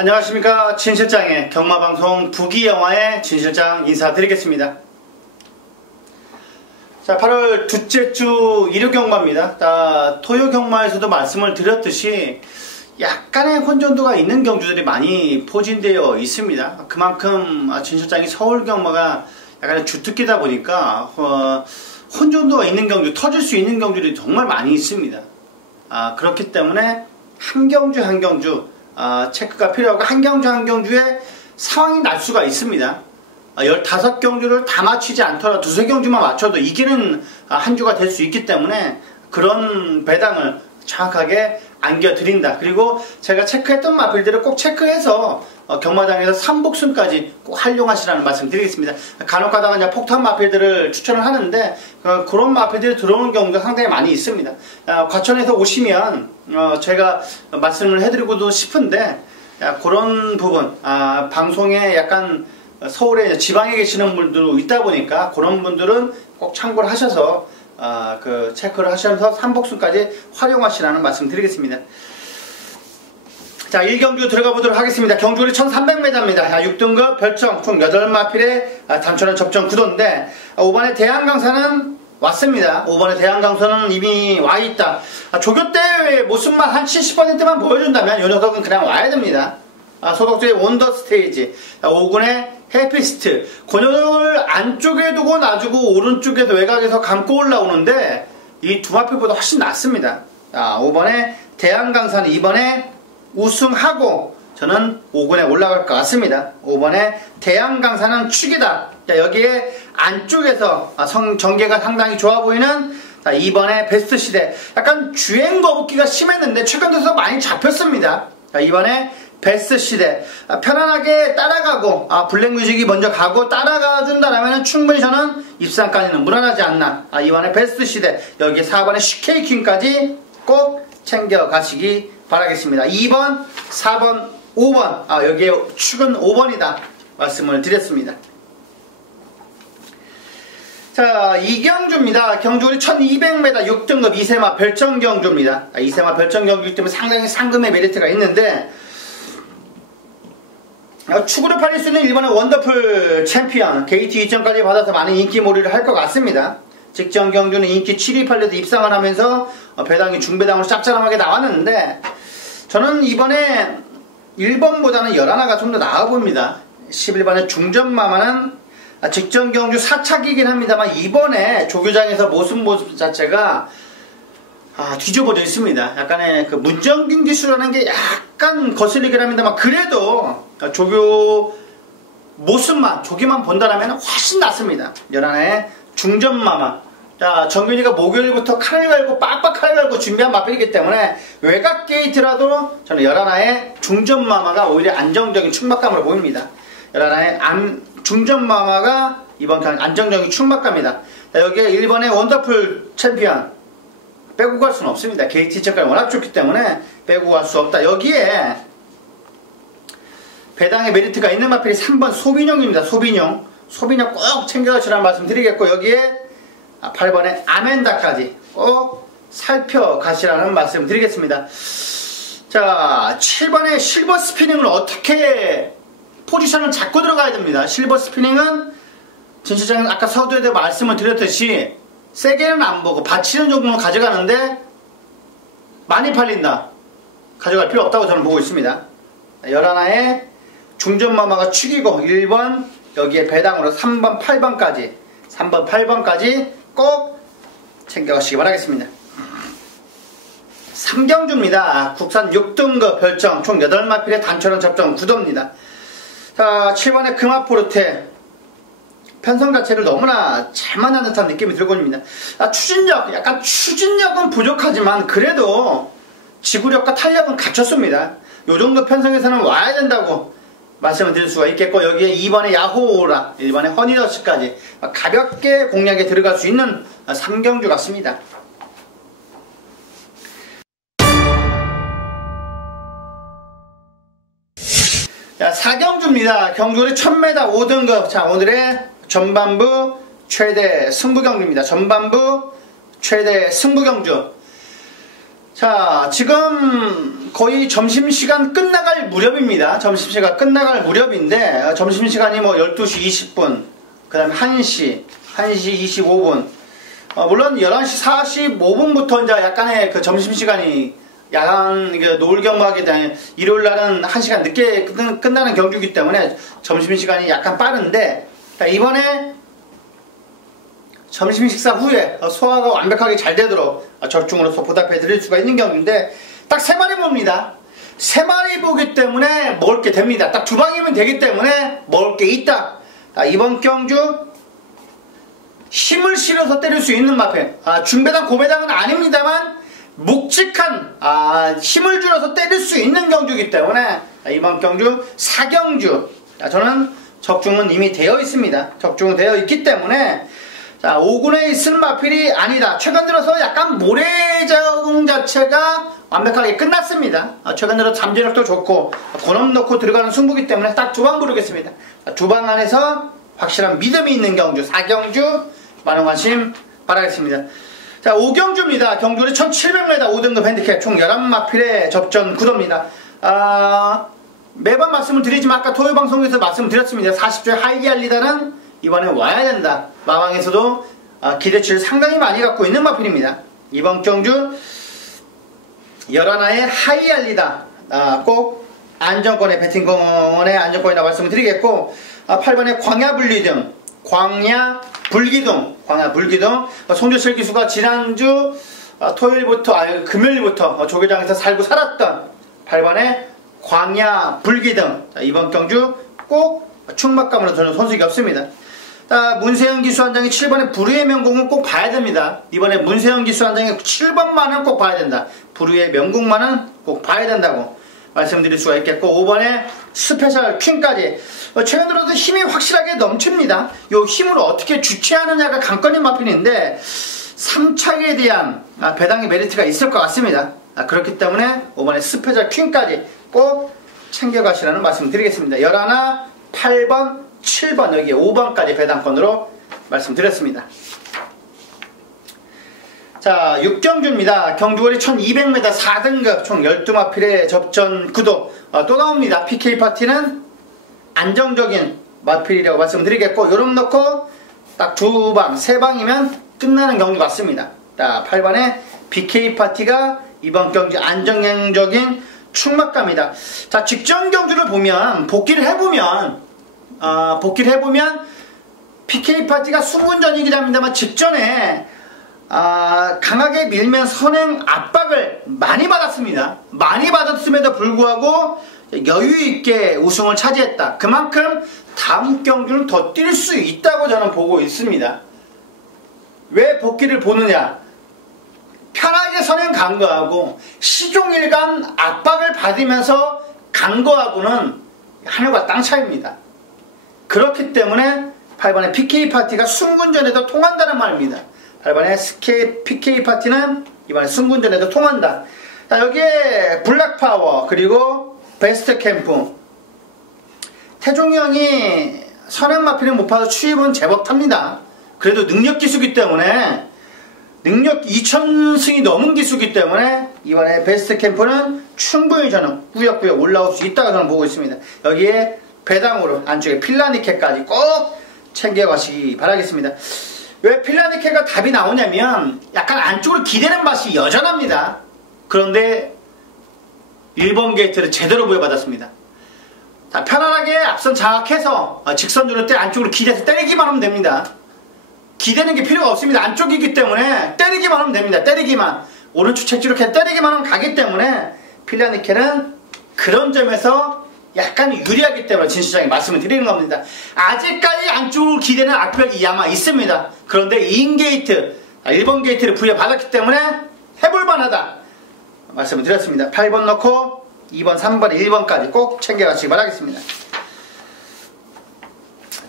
안녕하십니까. 진실장의 경마방송 부기영화의 진실장 인사드리겠습니다. 자, 8월 둘째 주 일요경마입니다. 토요경마에서도 말씀을 드렸듯이 약간의 혼전도가 있는 경주들이 많이 포진되어 있습니다. 그만큼 진실장이 서울경마가 약간의 주특기다 보니까 혼전도가 있는 경주, 터질 수 있는 경주들이 정말 많이 있습니다. 그렇기 때문에 한 경주 한 경주 체크가 필요하고 한 경주 한 경주에 상황이 날 수가 있습니다. 15경주를 다 맞추지 않더라도 두세 경주만 맞춰도 이기는 한 주가 될 수 있기 때문에 그런 배당을 정확하게 안겨드린다. 그리고 제가 체크했던 마필들을 꼭 체크해서 경마장에서 3복순까지 꼭 활용하시라는 말씀 드리겠습니다. 간혹 가다가 이제 폭탄 마필들을 추천을 하는데 그런 마필들이 들어오는 경우가 상당히 많이 있습니다. 과천에서 오시면 제가 말씀을 해드리고도 싶은데 그런 부분 방송에 약간 서울에 지방에 계시는 분들도 있다 보니까 그런 분들은 꼭 참고를 하셔서 체크를 하셔서 3복순까지 활용하시라는 말씀 드리겠습니다. 자, 1경주 들어가 보도록 하겠습니다. 경주거리 1300m입니다. 6등급 별정 총 8마필의 단천원 접전 구도인데 5번에 대한강산은 왔습니다. 5번에 대한강산은 이미 와있다. 조교대 모습만 한 70%만 보여준다면 이 녀석은 그냥 와야 됩니다. 소독주의 원더스테이지 5군의 해피스트 권역을 안쪽에 두고 놔주고 오른쪽에도 외곽에서 감고 올라오는데 이 두 마필보다 훨씬 낫습니다. 5번에 대한강산 2번에 우승하고 저는 5군에 올라갈 것 같습니다. 5번에 대한강산은 축이다. 여기에 안쪽에서 전개가 상당히 좋아 보이는 2번에 베스트시대 약간 주행 거북기가 심했는데 최근 들어서 많이 잡혔습니다. 2번에 베스트시대 편안하게 따라가고 블랙뮤직이 먼저 가고 따라가 준다라면 충분히 저는 입상까지는 무난하지 않나. 이번에 베스트시대 여기 4번에 슈케이킹까지 꼭 챙겨가시기 바라겠습니다. 2번 4번 5번 여기에 축은 5번이다 말씀을 드렸습니다. 자, 이경주입니다. 경주거리 1200m 6등급 2세마 별정경주입니다. 2세마 별정경주이기 때문에 상당히 상금의 메리트가 있는데 축으로 팔릴 수 있는 일본의 원더풀 챔피언 게이트 2점까지 받아서 많은 인기몰이를 할 것 같습니다. 직전 경주는 인기 7위 팔려도 입상을 하면서 배당이 중배당으로 짭짤하게 나왔는데 저는 이번에 1번보다는 11가 좀 더 나아 보입니다. 11번의 중전마마는 직전 경주 4착이긴 합니다만 이번에 조교장에서 모습 자체가 뒤집어져 있습니다. 약간의 그 문정균 기수라는 게 약간 거슬리긴 합니다만 그래도 조교 모습만 조기만 본다라면 훨씬 낫습니다. 11의 중전마마. 자, 정균이가 목요일부터 칼을 갈고 빡빡 칼을 갈고 준비한 마필이기 때문에 외곽 게이트라도 저는 11의 중전마마가 오히려 안정적인 충막감으로 보입니다. 11의 중전마마가 이번 편 안정적인 충막감이다. 자, 여기에 1번의 원더풀 챔피언 빼고 갈 수는 없습니다. 게이트 체크가 워낙 좋기 때문에 빼고 갈 수 없다. 여기에 배당의 메리트가 있는 마필이 3번 소빈용입니다. 소빈용 꼭 챙겨가시라는 말씀 드리겠고 여기에 8번의 아멘다까지 꼭 살펴가시라는 말씀 드리겠습니다. 자, 7번의 실버 스피닝을 어떻게 포지션을 잡고 들어가야 됩니다. 실버 스피닝은 진실장은 아까 서두에 대해 말씀을 드렸듯이 세게는 안 보고 받치는 정도는 가져가는데 많이 팔린다. 가져갈 필요 없다고 저는 보고 있습니다. 11의 중전마마가 축이고 1번 여기에 배당으로 3번 8번까지 꼭 챙겨가시기 바라겠습니다. 3경주입니다. 국산 6등급 별정 총 8마필의 단천원 접전 구도입니다. 자, 7번의 금화포르테 편성 자체를 너무나 잘 만난 듯한 느낌이 들고 있습니다. 약간 추진력은 부족하지만 그래도 지구력과 탄력은 갖췄습니다. 요 정도 편성에서는 와야 된다고 말씀을 드릴 수가 있겠고 여기에 2번의 야호라 1번의 허니더스까지 가볍게 공략에 들어갈 수 있는 3경주 같습니다. 자, 4경주입니다. 경주거리 1000m 5등급. 자, 오늘의 전반부 최대 승부경주입니다. 전반부 최대 승부경주. 자, 지금 거의 점심시간 끝나갈 무렵입니다. 점심시간 끝나갈 무렵인데, 점심시간이 뭐 12시 20분, 그 다음에 1시 25분. 물론 11시 45분부터 이제 약간의 그 점심시간이 야간 노을 경마하기 때문에 일요일 날은 1시간 늦게 끝나는 경주이기 때문에 점심시간이 약간 빠른데, 이번에 점심 식사 후에 소화가 완벽하게 잘 되도록 적중으로서 보답해 드릴 수가 있는 경주인데, 딱 3마리 봅니다. 3마리 보기 때문에 먹을 게 됩니다. 딱 2방이면 되기 때문에 먹을 게 있다. 이번 경주 힘을 실어서 때릴 수 있는 마펜, 중배당 고배당은 아닙니다만 묵직한 힘을 줄여서 때릴 수 있는 경주이기 때문에 이번 경주 4경주 저는 적중은 이미 되어 있습니다. 적중은 되어 있기 때문에, 자, 5군에 있을 마필이 아니다. 최근 들어서 약간 모래자궁 자체가 완벽하게 끝났습니다. 최근 들어 잠재력도 좋고 권업 넣고 들어가는 승부기 때문에 딱 2방 부르겠습니다. 2방 안에서 확실한 믿음이 있는 경주 4경주 많은 관심 바라겠습니다. 자, 5경주입니다. 경주는 1700m 5등급 핸디캡 총 11마필의 접전 구도입니다. 매번 말씀을 드리지만 아까 토요 방송에서 말씀드렸습니다. 40조의 하이알리다는 이번에 와야 된다. 마방에서도 기대치를 상당히 많이 갖고 있는 마필입니다. 이번 경주 11화의 하이알리다 꼭 안정권의 배팅권의 안정권이라고 말씀을 드리겠고, 8번의 광야불기둥 송조실 기수가 지난주 금요일부터 조교장에서 살고 살았던 8번의 광야불기둥, 이번 경주 꼭 충막감으로 저는 손색이 없습니다. 문세영 기수 한 장이 7번의 불후의 명곡은 꼭 봐야 됩니다. 이번에 문세영 기수 한 장이 7번만은 꼭 봐야 된다. 불후의 명곡만은 꼭 봐야 된다고 말씀드릴 수가 있겠고, 5번의 스페셜 퀸까지 최근 들어서 힘이 확실하게 넘칩니다. 이 힘을 어떻게 주체하느냐가 관건인 마필인데 3착에 대한 배당의 메리트가 있을 것 같습니다. 그렇기 때문에 5번의 스페셜 퀸까지 꼭 챙겨가시라는 말씀 드리겠습니다. 11, 8번, 7번 여기에 5번까지 배당권으로 말씀드렸습니다. 자, 6경주입니다. 경주거리 1200m 4등급 총 12마필의 접전 구도 또 나옵니다. PK파티는 안정적인 마필이라고 말씀드리겠고, 요름 넣고 딱 2방, 3방이면 끝나는 경주 같습니다. 자, 8번의 BK파티가 이번 경주 안정적인 충막감이다. 자, 직전 경주를 보면 복귀를 해보면 PK파티가 수분전이긴 합니다만 직전에 강하게 밀면 선행 압박을 많이 받았습니다. 많이 받았음에도 불구하고 여유있게 우승을 차지했다. 그만큼 다음 경주는 더 뛸 수 있다고 저는 보고 있습니다. 왜 복귀를 보느냐? 편하게 선행 간 거하고 시종일관 압박을 받으면서 간 거하고는 하늘과 땅 차이입니다. 그렇기 때문에 8번의 PK파티가 승군전에도 통한다는 말입니다. 8번의 PK파티는 이번에 승군전에도 통한다. 자, 여기에 블랙파워 그리고 베스트캠프, 태종이 형이 선행마필은 못 봐도 추입은 제법 탑니다. 그래도 능력 기수기 때문에, 능력 2000승이 넘은 기수기 때문에 이번에 베스트캠프는 충분히 저는 꾸역꾸역 올라올 수 있다고 저는 보고 있습니다. 여기에 배당으로 안쪽에 필라니케까지 꼭 챙겨가시기 바라겠습니다. 왜 필라니케가 답이 나오냐면 약간 안쪽으로 기대는 맛이 여전합니다. 그런데 1번 게이트를 제대로 부여받았습니다. 자, 편안하게 앞선 장악해서 직선 누를 때 안쪽으로 기대서 때리기만 하면 됩니다. 기대는 게 필요가 없습니다. 안쪽이기 때문에 때리기만 하면 됩니다. 때리기만. 오른쪽 채찍으로 이렇게 때리기만 하면 가기 때문에 필라니케는 그런 점에서 약간 유리하기 때문에 진시장에 말씀을 드리는 겁니다. 아직까지 안쪽으로 기대는 악벽이 아마 있습니다. 그런데 2인 게이트, 1번 게이트를 부여받았기 때문에 해볼만하다 말씀을 드렸습니다. 8번 넣고 2번, 3번, 1번까지 꼭 챙겨가시기 바라겠습니다.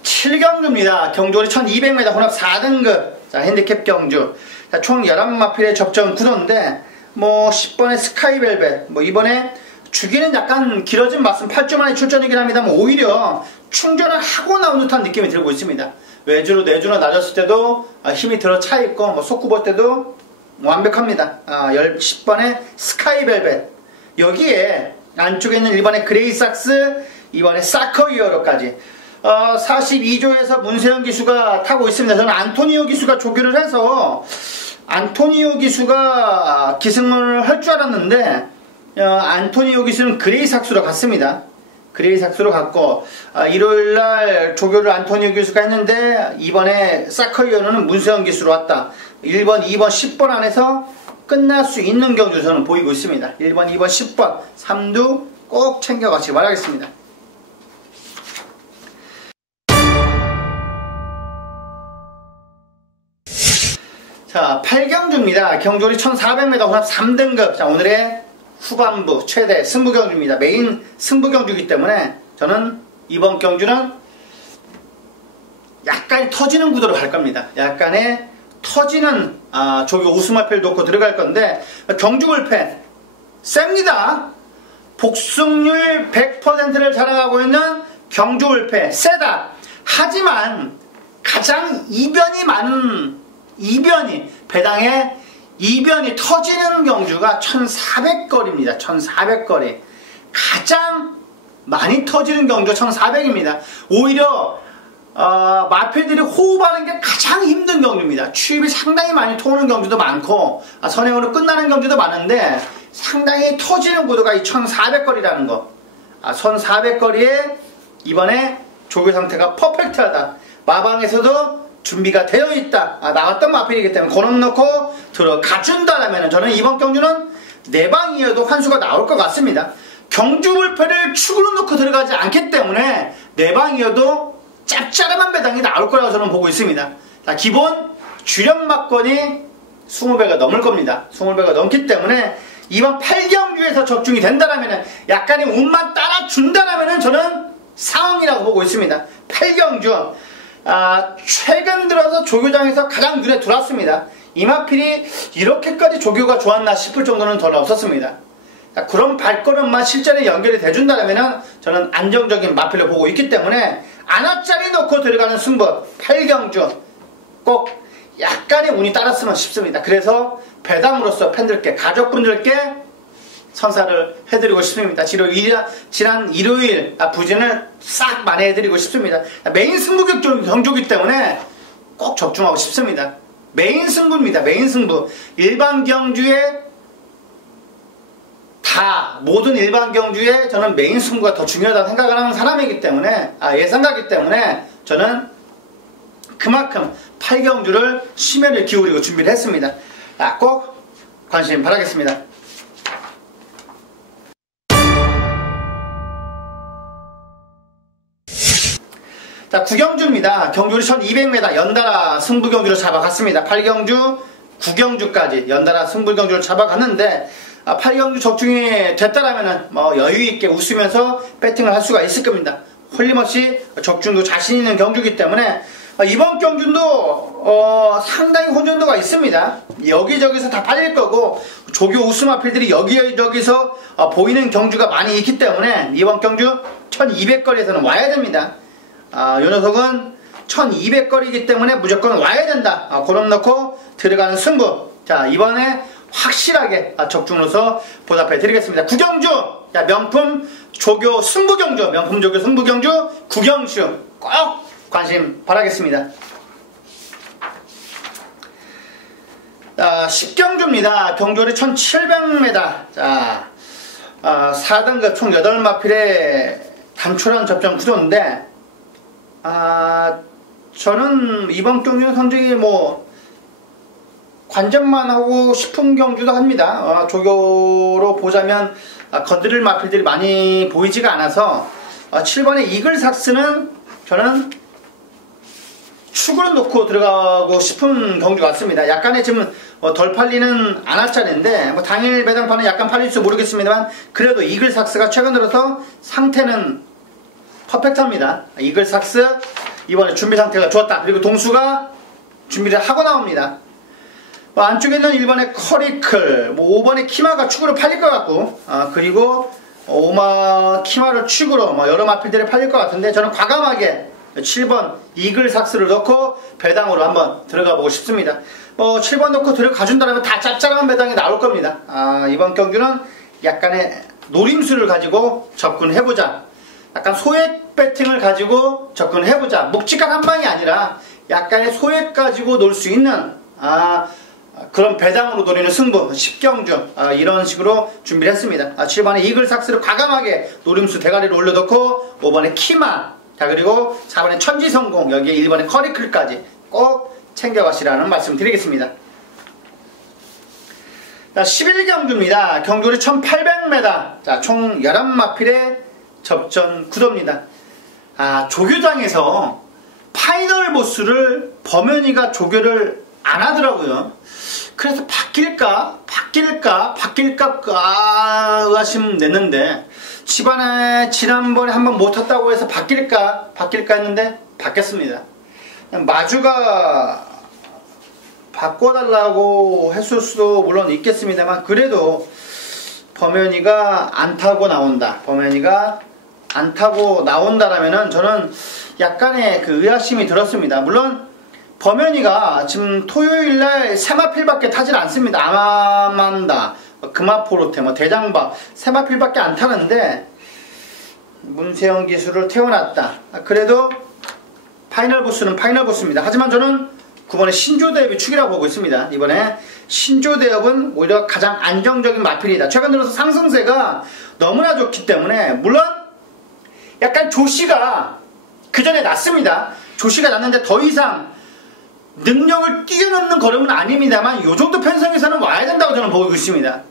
7경주입니다. 경주거리 1200m 혼합 4등급 자, 핸디캡 경주. 자, 총 11마필의 접전 구도인데 10번의 스카이벨벳, 이번에 주기는 약간 길어진 말씀 8주 만에 출전이긴 합니다만 오히려 충전을 하고 나온 듯한 느낌이 들고 있습니다. 외주로 내주로 낮았을 때도 힘이 들어 차있고 속구볼 때도 완벽합니다. 10번의 스카이벨벳, 여기에 안쪽에 있는 1번의 그레이삭스, 2번의 사커이어로까지 42조에서 문세영 기수가 타고 있습니다. 저는 안토니오 기수가 조교를 해서 안토니오 기수가 기승문을 할 줄 알았는데 안토니오 기수는 그레이삭스로 갔습니다. 그레이삭스로 갔고 일요일날 조교를 안토니오 기수가 했는데 이번에 사커이어는 문세영 기수로 왔다. 1번, 2번, 10번 안에서 끝날 수 있는 경주 저는 보이고 있습니다. 1번, 2번, 10번 3두 꼭 챙겨가시기 바라겠습니다. 자, 8경주입니다. 경주리 1400m 혼합 3등급. 자, 오늘의 후반부 최대 승부경주입니다. 메인 승부경주이기 때문에 저는 이번 경주는 약간 터지는 구도로 갈 겁니다. 약간의 터지는 조교 우승마표를 놓고 들어갈 건데 경주불펜 셉니다. 복승률 100%를 자랑하고 있는 경주불펜 세다. 하지만 가장 이변이 많은 배당에 이변이 터지는 경주가 1400거리입니다. 1400거리. 가장 많이 터지는 경주가 1400입니다. 오히려 마필들이 호흡하는 게 가장 힘든 경주입니다. 추입이 상당히 많이 터오는 경주도 많고 선행으로 끝나는 경주도 많은데 상당히 터지는 구도가 이 1400거리라는 거. 1400거리에 이번에 조교 상태가 퍼펙트하다. 마방에서도 준비가 되어 있다. 나왔던 마필이기 때문에 권업 넣고 들어가준다라면 저는 이번 경주는 내방이어도 환수가 나올 것 같습니다. 경주불패를 축으로 넣고 들어가지 않기 때문에 내방이어도 짭짤한 배당이 나올 거라고 저는 보고 있습니다. 자, 기본 주력 막건이 20배가 넘을 겁니다. 20배가 넘기 때문에 이번 8경주에서 적중이 된다라면 약간의 운만 따라준다라면 저는 상황이라고 보고 있습니다. 8경주 최근 들어서 조교장에서 가장 눈에 들어왔습니다. 이마필이 이렇게까지 조교가 좋았나 싶을 정도는 더 없었습니다. 그런 발걸음만 실전에 연결이 돼준다면 저는 안정적인 마필을 보고 있기 때문에 안아짜리 넣고 들어가는 승부 8경주 꼭 약간의 운이 따랐으면 싶습니다. 그래서 배당으로서 팬들께 가족분들께 선사를 해드리고 싶습니다. 지난 일요일 부진을 싹 만회해드리고 싶습니다. 메인 승부 경주이기 때문에 꼭 적중하고 싶습니다. 메인 승부입니다. 메인 승부. 일반 경주에 모든 일반 경주에 저는 메인 승부가 더 중요하다고 생각을 하는 사람이기 때문에 예상가기 때문에 저는 그만큼 8경주를 심혈을 기울이고 준비를 했습니다. 꼭 관심 바라겠습니다. 자, 9경주입니다. 경주를 1200m 연달아 승부경주로 잡아갔습니다. 8경주, 9경주까지 연달아 승부경주를 잡아갔는데 8경주 적중이 됐다라면 여유있게 웃으면서 배팅을 할 수가 있을 겁니다. 홀림없이 적중도 자신 있는 경주이기 때문에 이번 경주도 상당히 혼전도가 있습니다. 여기저기서 다 팔릴 거고 조교 우승 마필들이 여기저기서 보이는 경주가 많이 있기 때문에 이번 경주 1200거리에서는 와야 됩니다. 요 녀석은 1200거리이기 때문에 무조건 와야 된다. 고럼 넣고 들어가는 승부. 자, 이번에 확실하게 적중으로서 보답해 드리겠습니다. 9경주, 명품 조교 승부경주, 명품 조교 승부경주 9경주 꼭 관심 바라겠습니다. 10경주입니다. 경주거리 1700m. 자, 4등급 총 8마필의 단촐한 접전 구도인데 저는 이번 경주는 성적이 관전만 하고 싶은 경주도 합니다. 조교로 보자면 건드릴 마필들이 많이 보이지가 않아서 7번의 이글삭스는 저는 축으로 놓고 들어가고 싶은 경주 같습니다. 약간의 지금 덜 팔리는 안아짜리인데 당일 배당판은 약간 팔릴지 모르겠습니다만 그래도 이글삭스가 최근 들어서 상태는 퍼펙트합니다. 이글삭스 이번에 준비 상태가 좋았다. 그리고 동수가 준비를 하고 나옵니다. 안쪽에 있는 1번의 커리클, 5번의 키마가 축으로 팔릴 것 같고, 그리고 키마를 축으로 여러 마필들이 팔릴 것 같은데 저는 과감하게 7번 이글삭스를 넣고 배당으로 한번 들어가 보고 싶습니다. 뭐 7번 넣고 들어가준다면 다 짭짤한 배당이 나올 겁니다. 이번 경주는 약간의 노림수를 가지고 접근해보자. 약간 소액 배팅을 가지고 접근해보자. 묵직한 한 방이 아니라 약간의 소액 가지고 놀 수 있는 그런 배당으로 노리는 승부 10경주 이런 식으로 준비를 했습니다. 7번에 이글삭스를 과감하게 노림수 대가리를 올려놓고 5번에 키마, 자 그리고 4번에 천지성공, 여기에 1번에 커리클까지 꼭 챙겨가시라는 말씀 드리겠습니다. 자 11경주입니다. 경주거리 1800m, 자 총 11마필의 접전 구도입니다. 조교장에서 파이널 보스를 범현이가 조교를 안 하더라고요. 그래서 바뀔까 의아심 냈는데 지난번에 한번 못 탔다고 해서 바뀔까 했는데 바뀌었습니다. 마주가 바꿔달라고 했을 수도 물론 있겠습니다만 그래도 범현이가 안 타고 나온다라면은 저는 약간의 그 의아심이 들었습니다. 물론 범현이가 지금 토요일날 세마필밖에 타질 않습니다. 아마만다, 금화포르테, 대장박 세마필밖에 안 타는데 문세영 기수를 태워놨다. 그래도 파이널 보스는 파이널 보스입니다. 하지만 저는 9번에 신조대업이 축이라고 보고 있습니다. 이번에 신조대업은 오히려 가장 안정적인 마필이다. 최근 들어서 상승세가 너무나 좋기 때문에 물론 약간 조시가 그 전에 났습니다. 조시가 났는데 더 이상 능력을 뛰어넘는 걸음은 아닙니다만 이 정도 편성에서는 와야 된다고 저는 보고 있습니다.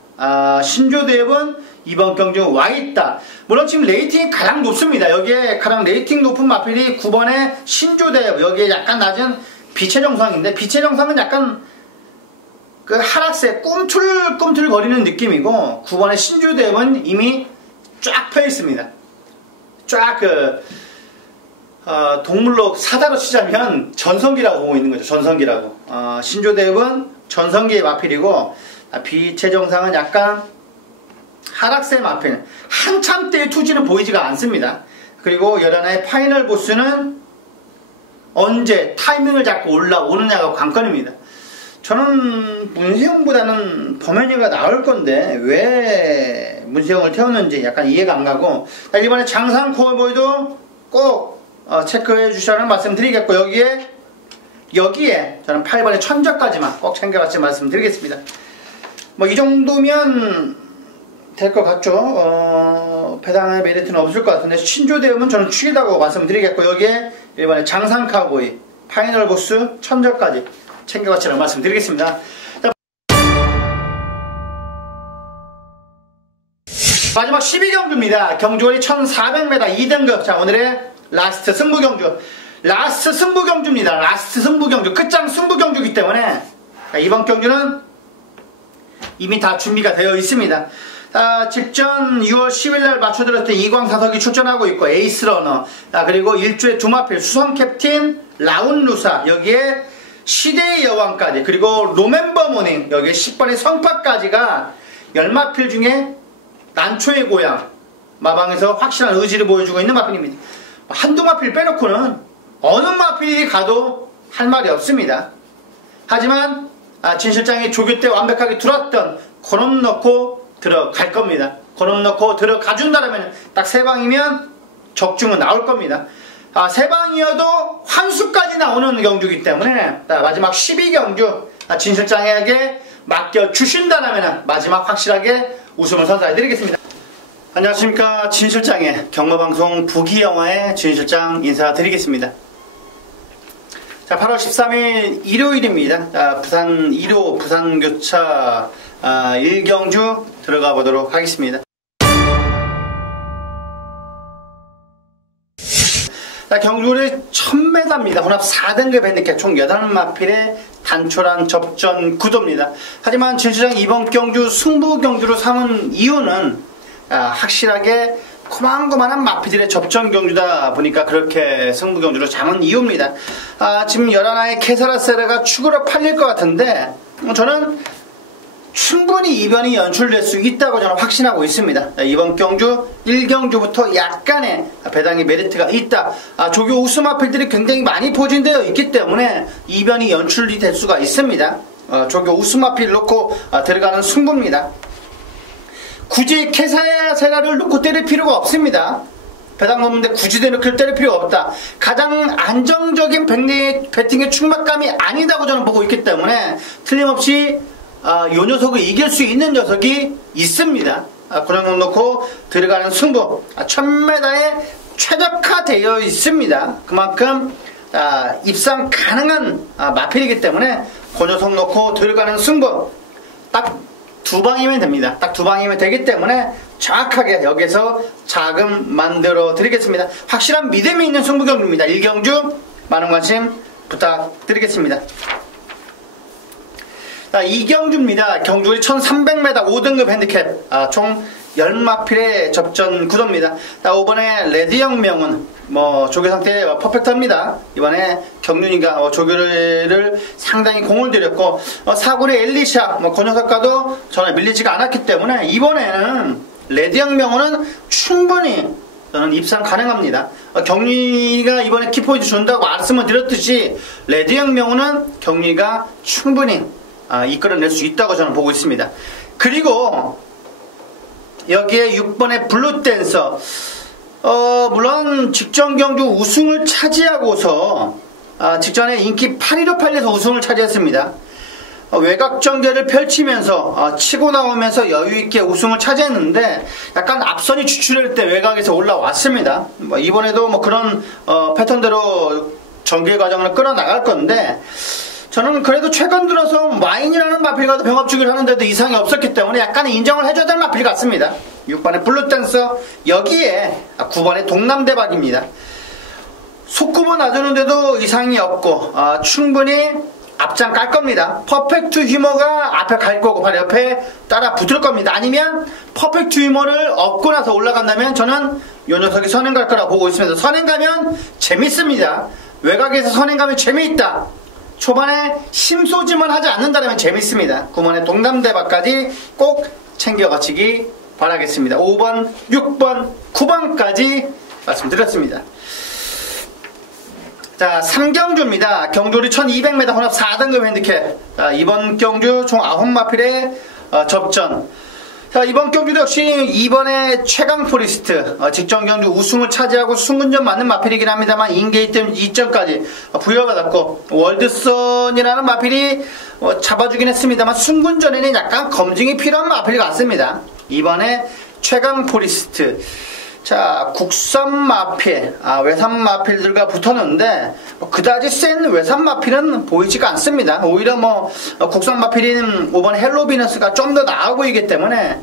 신조대업은 이번 경주 와있다. 물론 지금 레이팅이 가장 높습니다. 여기에 가장 레이팅 높은 마필이 9번의 신조대업, 여기에 약간 낮은 빛의 정상인데 빛의 정상은 약간 그 하락세 꿈틀꿈틀 거리는 느낌이고 9번의 신조대업은 이미 쫙 펴 있습니다. 쫙 동물로 사다로 치자면 전성기라고 보고 있는 거죠. 전성기라고. 신조대업은 전성기의 마필이고 빛의 정상은 약간 하락세 마필. 한참 때의 투지는 보이지가 않습니다. 그리고 열하나의 파이널 보스는 언제 타이밍을 잡고 올라오느냐가 관건입니다. 저는 문세영보다는 범현이가 나을 건데 왜 문세영을 태웠는지 약간 이해가 안 가고 이번에 장산 코어보이도 꼭 체크해 주시라는 말씀 드리겠고 여기에 저는 8번의 천적까지만 꼭 챙겨가시 말씀 드리겠습니다. 뭐 이 정도면 될 것 같죠. 배당의 메리트는 없을 것 같은데 신조대음은 저는 축이라고 말씀드리겠고 여기에 1번의 장산 카우보이 파이널 보스 천적까지 챙겨가시라는 말씀 드리겠습니다. 마지막 12경주입니다. 경주거리 1400m 2등급. 자, 오늘의 라스트 승부경주. 라스트 승부경주입니다. 라스트 승부경주. 끝장 승부경주이기 때문에 이번 경주는 이미 다 준비가 되어 있습니다. 직전 6월 10일날 맞춰드렸던 이광사석이 출전하고 있고 에이스러너, 그리고 일주의 두마필 수성 캡틴 라운루사, 여기에 시대의 여왕까지, 그리고 로멤버 모닝, 여기에 10번의 성파까지가 10마필 중에 난초의 고향 마방에서 확실한 의지를 보여주고 있는 마필입니다. 한두 마필 빼놓고는 어느 마필이 가도 할 말이 없습니다. 하지만 진 실장이 조교 때 완벽하게 들어왔던 건업 넣고 들어갈 겁니다. 건업 넣고 들어가준다라면 딱 3방이면 적중은 나올 겁니다. 3방이어도 환수까지 나오는 경주이기 때문에 마지막 12경주 진 실장에게 맡겨주신다라면 마지막 확실하게 우승을 선사해드리겠습니다. 안녕하십니까. 진 실장의 경마방송 부기영화의 진 실장 인사드리겠습니다. 자, 8월 13일 일요일입니다. 부산 1호 부산교차 1경주 들어가 보도록 하겠습니다. 경주거리 1000m입니다. 혼합 4등급 핸디캡 총 8마필의 단촐한 접전 구도입니다. 하지만 진실장 이번 경주 승부 경주로 삼은 이유는 확실하게 고만고만한 마필들의 접전 경주다 보니까 그렇게 승부 경주로 잡은 이유입니다. 지금 11하의 케사라세르가 축으로 팔릴 것 같은데 저는 충분히 이변이 연출될 수 있다고 저는 확신하고 있습니다. 이번 경주 1경주부터 약간의 배당의 메리트가 있다. 조교 우수 마필들이 굉장히 많이 포진되어 있기 때문에 이변이 연출이 될 수가 있습니다. 조교 우스마필 놓고 들어가는 승부입니다. 굳이 캐사세라를 놓고 때릴 필요가 없습니다. 배당 넘는데 굳이 대놓고 때릴 필요가 없다. 가장 안정적인 배팅의 충막감이 아니다고 저는 보고 있기 때문에 틀림없이 요 녀석을 이길 수 있는 녀석이 있습니다. 그 정도 놓고 들어가는 승부 1000m에 최적화되어 있습니다. 그만큼 입상 가능한 마필이기 때문에 그 녀석 놓고 들어가는 승부 딱 2방이면 됩니다. 딱 2방이면 되기 때문에 정확하게 여기서 자금 만들어 드리겠습니다. 확실한 믿음이 있는 승부 경주입니다. 1경주 많은 관심 부탁드리겠습니다. 자, 2경주입니다. 경주리 1300m 5등급 핸디캡 총 10마필의 접전 구도입니다. 자, 이번에 레드형 명은 조교 상태 퍼펙트합니다. 이번에 경륜이가 조교를 상당히 공을 들였고 사구리 엘리샤 그 녀석과도 전혀 밀리지가 않았기 때문에 이번에는 레드형 명은 충분히 저는 입상 가능합니다. 경륜이가 이번에 키포인트 준다고 말씀을 드렸듯이 레드형 명은 경륜이가 충분히 이끌어낼 수 있다고 저는 보고 있습니다. 그리고 여기에 6번의 블루댄서 물론 직전 경주 우승을 차지하고서 직전에 인기 8위로 팔려서 우승을 차지했습니다. 외곽 전개를 펼치면서 치고 나오면서 여유있게 우승을 차지했는데 약간 앞선이 추출할 때 외곽에서 올라왔습니다. 이번에도 그런 패턴대로 전개 과정을 끌어나갈 건데 저는 그래도 최근 들어서 마인이라는 마필과도 병합주기를 하는데도 이상이 없었기 때문에 약간의 인정을 해줘야 될 마필 같습니다. 6번의 블루댄서 여기에 9번의 동남대박입니다. 속구보 놔주는데도 이상이 없고 충분히 앞장 깔 겁니다. 퍼펙트 휴머가 앞에 갈 거고 바로 옆에 따라 붙을 겁니다. 아니면 퍼펙트 휴머를 얻고 나서 올라간다면 저는 이 녀석이 선행 갈 거라고 보고 있습니다. 선행 가면 재밌습니다. 외곽에서 선행 가면 재미있다. 초반에 심쏘지만 하지 않는다면 재밌습니다. 9번의 동남대박까지 꼭 챙겨가시기 바라겠습니다. 5번, 6번, 9번까지 말씀드렸습니다. 자, 3경주입니다. 경주리 1200m 혼합 4등급 핸디캡. 자, 이번 경주 총 9마필의 접전. 자, 이번 경주도 역시 이번에 최강 포리스트 직전 경주 우승을 차지하고 승근전 맞는 마필이긴 합니다만 인게이트 2점까지 부여받았고 월드선이라는 마필이 잡아주긴 했습니다만 승근전에는 약간 검증이 필요한 마필 같습니다. 이번에 최강 포리스트. 자, 국산 마필, 외산 마필들과 붙었는데 그다지 센 외산 마필은 보이지가 않습니다. 오히려 국산 마필인 5번 헬로비너스가 좀 더 나아 보이기 때문에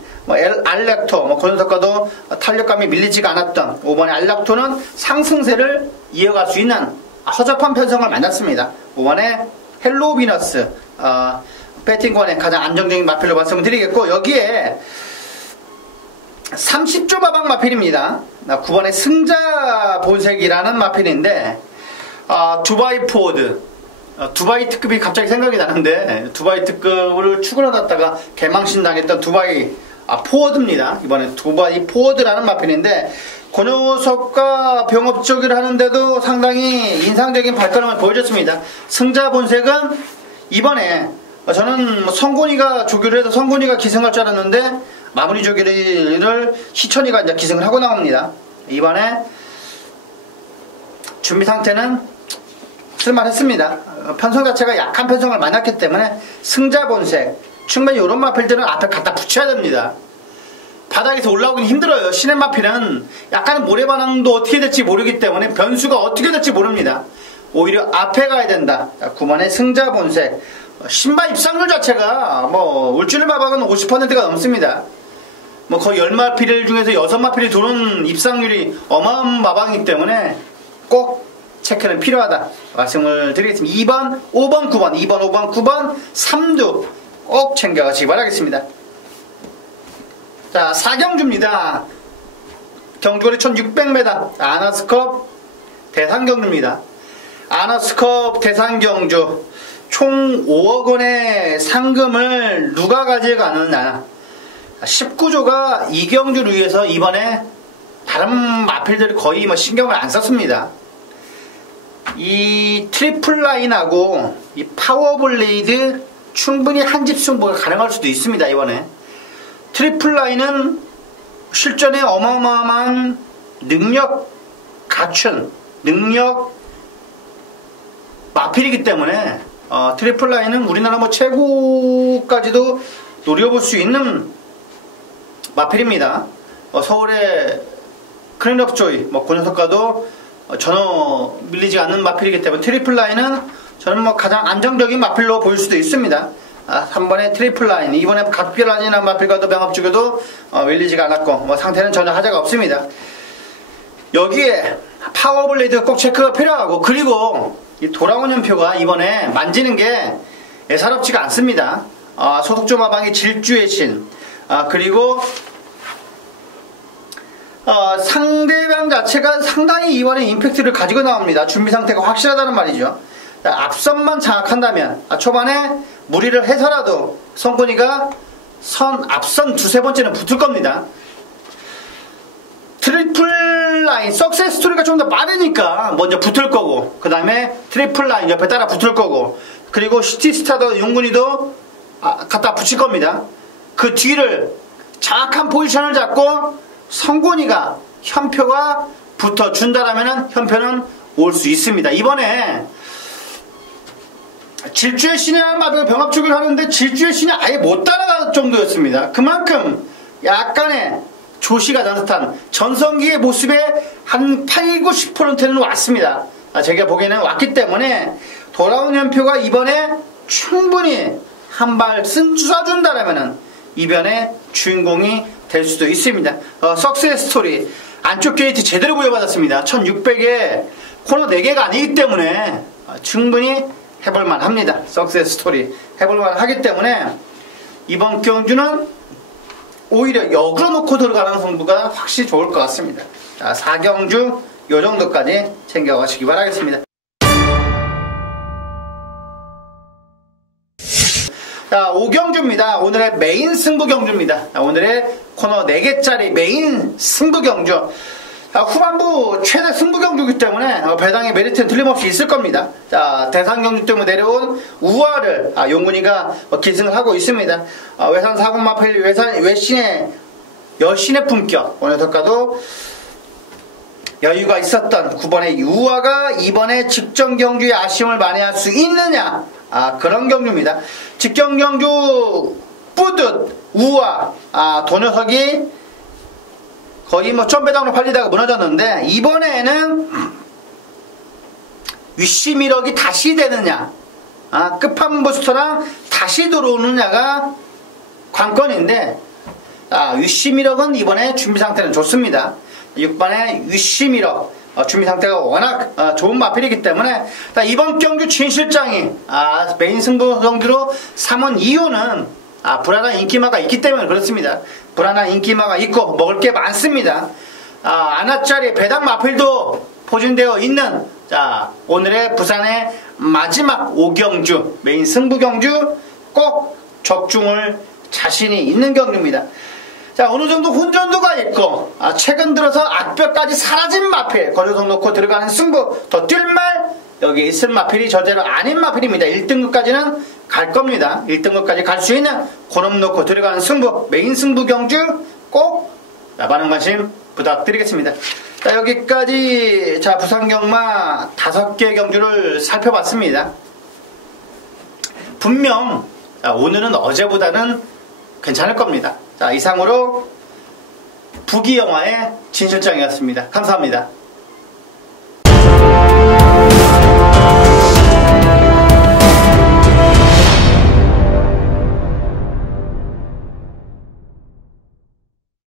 알렉토, 그 녀석과도 탄력감이 밀리지가 않았던 5번의 알렉토는 상승세를 이어갈 수 있는 허접한 편성을 만났습니다. 5번의 헬로비너스, 배팅권의 가장 안정적인 마필로 말씀을 드리겠고 여기에 30조 마방 마필입니다. 9번의 승자 본색이라는 마필인데 두바이 포워드 두바이 특급이 갑자기 생각이 나는데 두바이 특급을 추구하다가 개망신 당했던 두바이 포워드입니다. 이번에 두바이 포워드라는 마필인데 그 녀석과 병업적을 하는데도 상당히 인상적인 발걸음을 보여줬습니다. 승자 본색은 이번에 저는 성곤이가 조교를 해서 성곤이가 기승할 줄 알았는데 마무리 조기를 희천이가 이제 기승을 하고 나옵니다. 이번에 준비 상태는 쓸만했습니다. 편성 자체가 약한 편성을 만났기 때문에 승자 본색 충분히 이런 마필들은 앞에 갖다 붙여야 됩니다. 바닥에서 올라오긴 힘들어요. 신의 마필은 약간의 모래반항도 어떻게 될지 모르기 때문에 변수가 어떻게 될지 모릅니다. 오히려 앞에 가야 된다. 9번의 승자 본색 신발 입상률 자체가 울진의 마박은 50%가 넘습니다. 거의 10마필 중에서 6마필이 도는 입상률이 어마어마한 마방이기 때문에 꼭 체크는 필요하다 말씀을 드리겠습니다. 2번, 5번, 9번 2번, 5번, 9번 3두 꼭 챙겨가시기 바라겠습니다. 자, 4경주입니다. 경주거리 1600m 아나스컵 대상경주입니다. 아나스컵 대상경주 총 5억원의 상금을 누가 가져가느냐. 19조가 이경주를 위해서 이번에 다른 마필들이 거의 신경을 안 썼습니다. 이 트리플 라인하고 이 파워블레이드 충분히 한집 승부가 가능할 수도 있습니다. 이번에 트리플 라인은 실전에 어마어마한 능력 갖춘 능력 마필이기 때문에 트리플 라인은 우리나라 뭐 최고까지도 노려볼 수 있는 마필입니다. 서울의 클린업조이 그 녀석과도 전혀 밀리지 않는 마필이기 때문에 트리플 라인은 저는 뭐 가장 안정적인 마필로 보일 수도 있습니다. 한 번에 트리플 라인, 이번에 각별라인이나 마필과도 병합주교도 밀리지가 않았고 상태는 전혀 하자가 없습니다. 여기에 파워블레이드가 꼭 체크가 필요하고, 그리고 이 돌아온 연표가 이번에 만지는 게 예사롭지가 않습니다. 소속조 마방의 질주의 신, 그리고 상대방 자체가 상당히 이번에 임팩트를 가지고 나옵니다. 준비 상태가 확실하다는 말이죠. 앞선만 장악한다면 초반에 무리를 해서라도 성곤이가 앞선 두세 번째는 붙을 겁니다. 트리플 라인 석세스 스토리가 좀 더 빠르니까 먼저 붙을 거고, 그 다음에 트리플 라인 옆에 따라 붙을 거고, 그리고 시티스타도 용군이도 갖다 붙일 겁니다. 그 뒤를 정확한 포지션을 잡고 성곤이가 현표가 붙어준다라면 현표는 올 수 있습니다. 이번에 질주의 신이라는 말을 병합주기를 하는데 질주의 신이 아예 못 따라갈 정도였습니다. 그만큼 약간의 조시가 난 듯한 전성기의 모습에 한 8, 90%는 왔습니다. 제가 보기에는 왔기 때문에 돌아온 연표가 이번에 충분히 한 발 쏴준다라면 이변의 주인공이 될 수도 있습니다. 석세스 스토리 안쪽 게이트 제대로 부여받았습니다. 1600에 코너 4개가 아니기 때문에 충분히 해볼만 합니다. 석세스 스토리 해볼만 하기 때문에 이번 경주는 오히려 역으로 놓고 들어가는 승부가 확실히 좋을 것 같습니다. 자, 4경주 요 정도까지 챙겨가시기 바라겠습니다. 자, 5경주입니다. 오늘의 메인 승부 경주입니다. 오늘의 코너 4개짜리 메인 승부 경주. 후반부 최대 승부 경주이기 때문에 배당의 메리트는 틀림없이 있을 겁니다. 자, 대상 경주 때문에 내려온 우화를 용군이가 기승을 하고 있습니다. 외산 사군 마필 외신의 여신의 품격, 오늘 덕가도 여유가 있었던 9번의 우화가 이번에 직전 경주에 아쉬움을 만회할 수 있느냐, 그런 경주입니다. 직전 경주 뿌듯 우화 도녀석이 거의 뭐 점배당으로 팔리다가 무너졌는데, 이번에는 위시미력이 다시 되느냐, 끝판 부스터랑 다시 들어오느냐가 관건인데, 위시미력은 이번에 준비 상태는 좋습니다. 6번의 위시미력 준비 상태가 워낙 좋은 마필이기 때문에 이번 경주 진실장이 메인 승부 경주로 3원 이유는 불안한 인기마가 있기 때문에 그렇습니다. 불안한 인기마가 있고 먹을 게 많습니다. 안하짜리 배당 마필도 포진되어 있는 오늘의 부산의 마지막 5경주 메인 승부 경주 꼭 적중을 자신이 있는 경주입니다. 자, 어느 정도 혼전도가 있고 최근 들어서 악뼈까지 사라진 마필 거저석 놓고 들어가는 승부, 더 뛸말 여기에 있을 마필이 저대로 아닌 마필입니다. 1등급까지는 갈 겁니다. 1등급까지 갈 수 있는 고놈 놓고 들어가는 승부, 메인 승부 경주 꼭 많은 관심 부탁드리겠습니다. 자, 여기까지 부산 경마 5개 경주를 살펴봤습니다. 분명 오늘은 어제보다는 괜찮을 겁니다. 자, 이상으로 부기영화의 진실장이었습니다. 감사합니다.